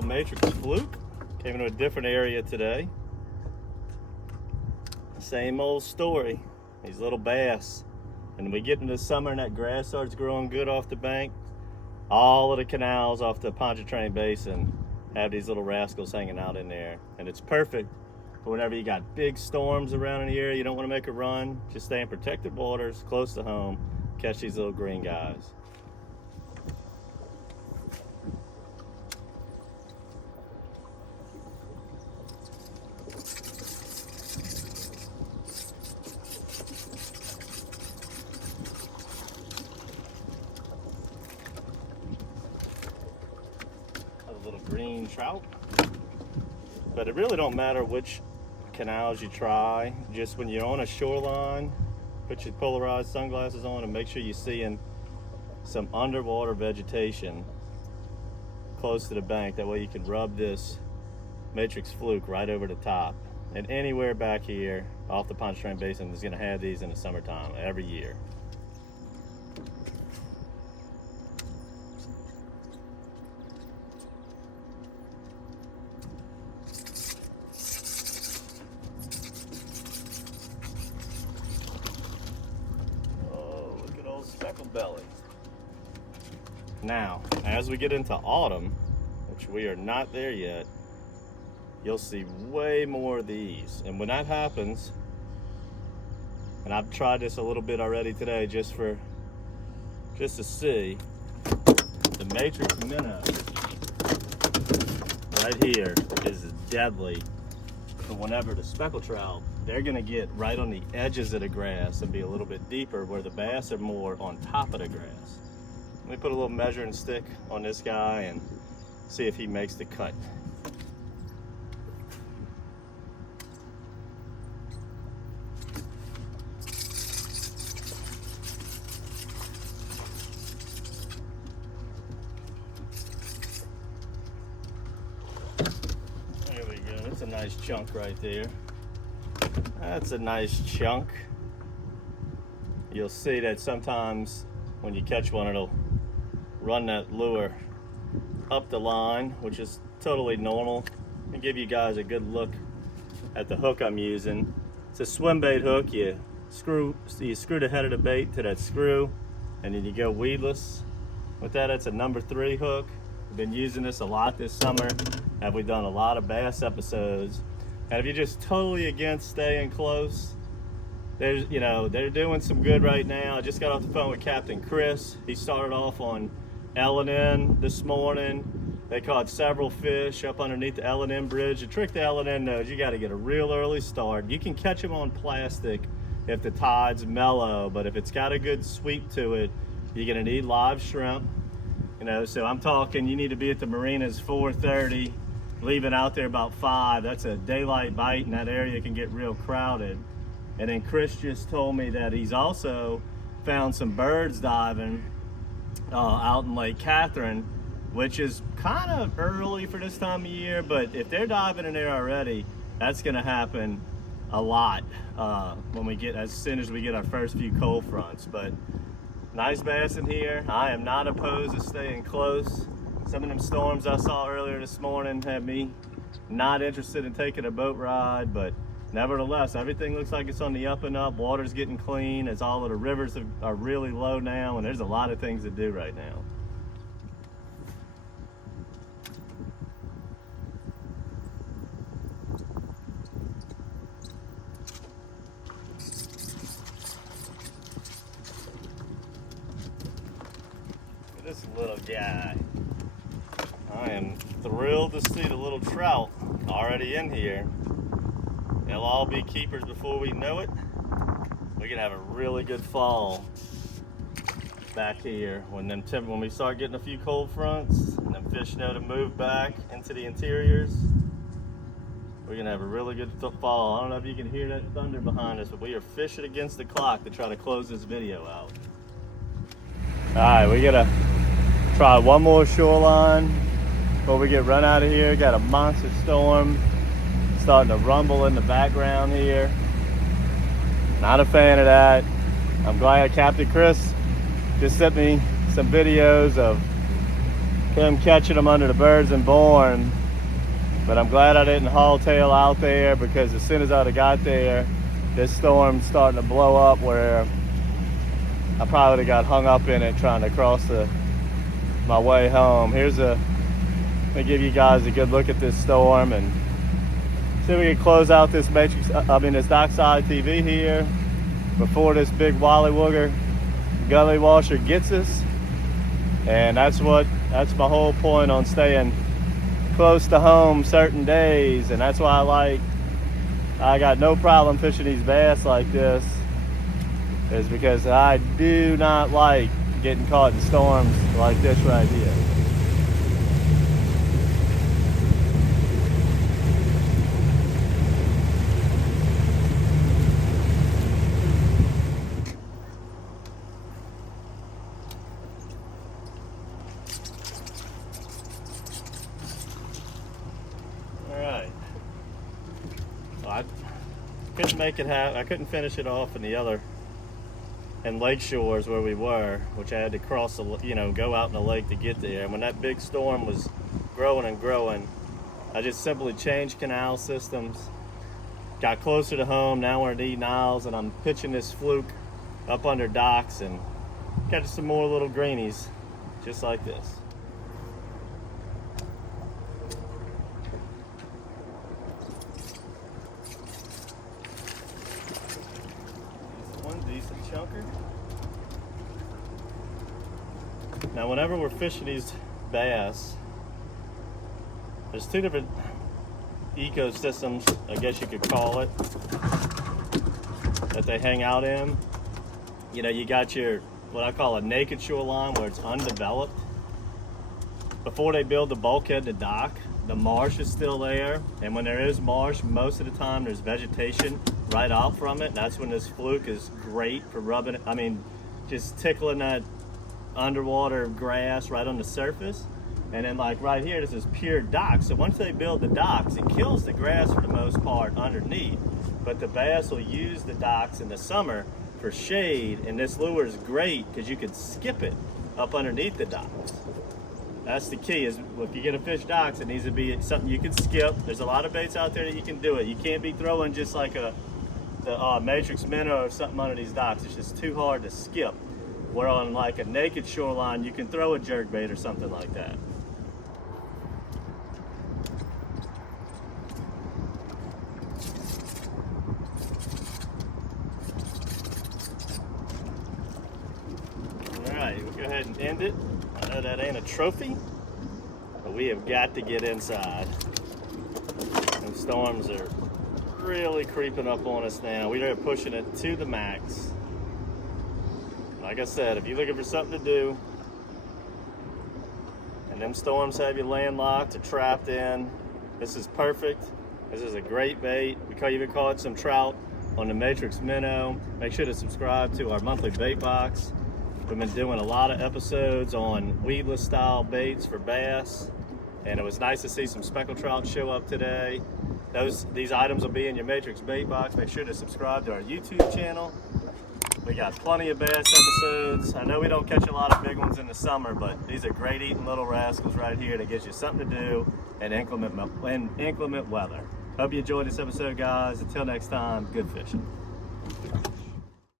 little matrix fluke. Came into a different area today. Same old story. These little bass. And we get into summer and that grass starts growing good off the bank. All of the canals off the Pontchartrain Basin have these little rascals hanging out in there. And it's perfect for whenever you got big storms around in the area, you don't want to make a run, just stay in protected waters, close to home, catch these little green guys. A little green trout. But it really don't matter which canals you try. Just when you're on a shoreline, put your polarized sunglasses on and make sure you're seeing some underwater vegetation close to the bank. That way you can rub this matrix fluke right over the top. And anywhere back here off the Pontchartrain Basin is going to have these in the summertime every year. Speckled belly. Now, as we get into autumn, which we are not there yet, you'll see way more of these. And when that happens, and I've tried this a little bit already today just to see, the matrix minnow right here is deadly. So whenever the speckled trout, they're gonna get right on the edges of the grass and be a little bit deeper, where the bass are more on top of the grass. Let me put a little measuring stick on this guy and see if he makes the cut. There we go, that's a nice chunk right there. That's a nice chunk. You'll see that sometimes when you catch one, it'll run that lure up the line, which is totally normal, and give you guys a good look at the hook I'm using. It's a swim bait hook. You screw the head of the bait to that screw, and then you go weedless. With that, it's a number 3 hook. I've been using this a lot this summer. We've done a lot of bass episodes. And if you're just totally against staying close, they're doing some good right now. I just got off the phone with Captain Chris. He started off on L&N this morning. They caught several fish up underneath the L&N bridge. The trick to L&N knows, you got to get a real early start. You can catch them on plastic if the tide's mellow, but if it's got a good sweep to it, you're gonna need live shrimp. So I'm talking, you need to be at the marinas 4:30. Leaving out there about 5. That's a daylight bite, and that area can get real crowded. And then Chris just told me that he's also found some birds diving out in Lake Catherine, which is kind of early for this time of year, but if they're diving in there already, that's gonna happen a lot as soon as we get our first few cold fronts. But nice bass in here. I am not opposed to staying close. Some of them storms I saw earlier this morning had me not interested in taking a boat ride, but nevertheless, everything looks like it's on the up and up. Water's getting clean as all of the rivers are really low now, and there's a lot of things to do right now. Look at this little guy. I am thrilled to see the little trout already in here. They'll all be keepers before we know it. We're gonna have a really good fall back here when we start getting a few cold fronts and them fish know to move back into the interiors. We're gonna have a really good fall. I don't know if you can hear that thunder behind us, but we are fishing against the clock to try to close this video out. All right, we gotta try one more shoreline before we get run out of here. Got a monster storm starting to rumble in the background here. Not a fan of that. I'm glad Captain Chris just sent me some videos of Come catching them under the birds and born. But I'm glad I didn't haul tail out there, because as soon as I'd have got there, this storm's starting to blow up where I probably would have got hung up in it trying to cross my way home. Let me give you guys a good look at this storm and see if we can close out this this DockSide TV here before this big Wallywooger gully washer gets us. And that's my whole point on staying close to home certain days, and that's why I got no problem fishing these bass like this, is because I do not like getting caught in storms like this right here. I couldn't make it happen. I couldn't finish it off in Lake Shores where we were, which I had to cross, go out in the lake to get there. And when that big storm was growing and growing, I just simply changed canal systems, got closer to home. Now we're in E Niles, and I'm pitching this fluke up under docks and catching some more little greenies, just like this. Decent chunker. Now whenever we're fishing these bass, there's two different ecosystems, I guess you could call it, that they hang out in. You got your, what I call a naked shoreline, where it's undeveloped. Before they build the bulkhead to dock, the marsh is still there, and when there is marsh, most of the time there's vegetation right out from it. That's when this fluke is great for rubbing it. Just tickling that underwater grass right on the surface. And then like right here, this is pure dock. So once they build the docks, it kills the grass for the most part underneath. But the bass will use the docks in the summer for shade, and this lure is great because you can skip it up underneath the docks. That's the key, is if you're gonna fish docks, it needs to be something you can skip. There's a lot of baits out there that you can do it. You can't be throwing just like the matrix minnow or something under these docks. It's just too hard to skip. Where on like a naked shoreline, you can throw a jerk bait or something like that. All right, we'll go ahead and end it. I know that ain't a trophy, but we have got to get inside. And storms are really creeping up on us now. We are pushing it to the max. Like I said, if you're looking for something to do, and them storms have you landlocked or trapped in, this is perfect. This is a great bait. We even caught some trout on the matrix minnow. Make sure to subscribe to our monthly bait box. We've been doing a lot of episodes on weedless style baits for bass, and it was nice to see some speckled trout show up today. These items will be in your matrix bait box. Make sure to subscribe to our YouTube channel. We got plenty of bass episodes. I know we don't catch a lot of big ones in the summer, but these are great eating little rascals right here that gives you something to do in inclement weather. Hope you enjoyed this episode, guys. Until next time, good fishing.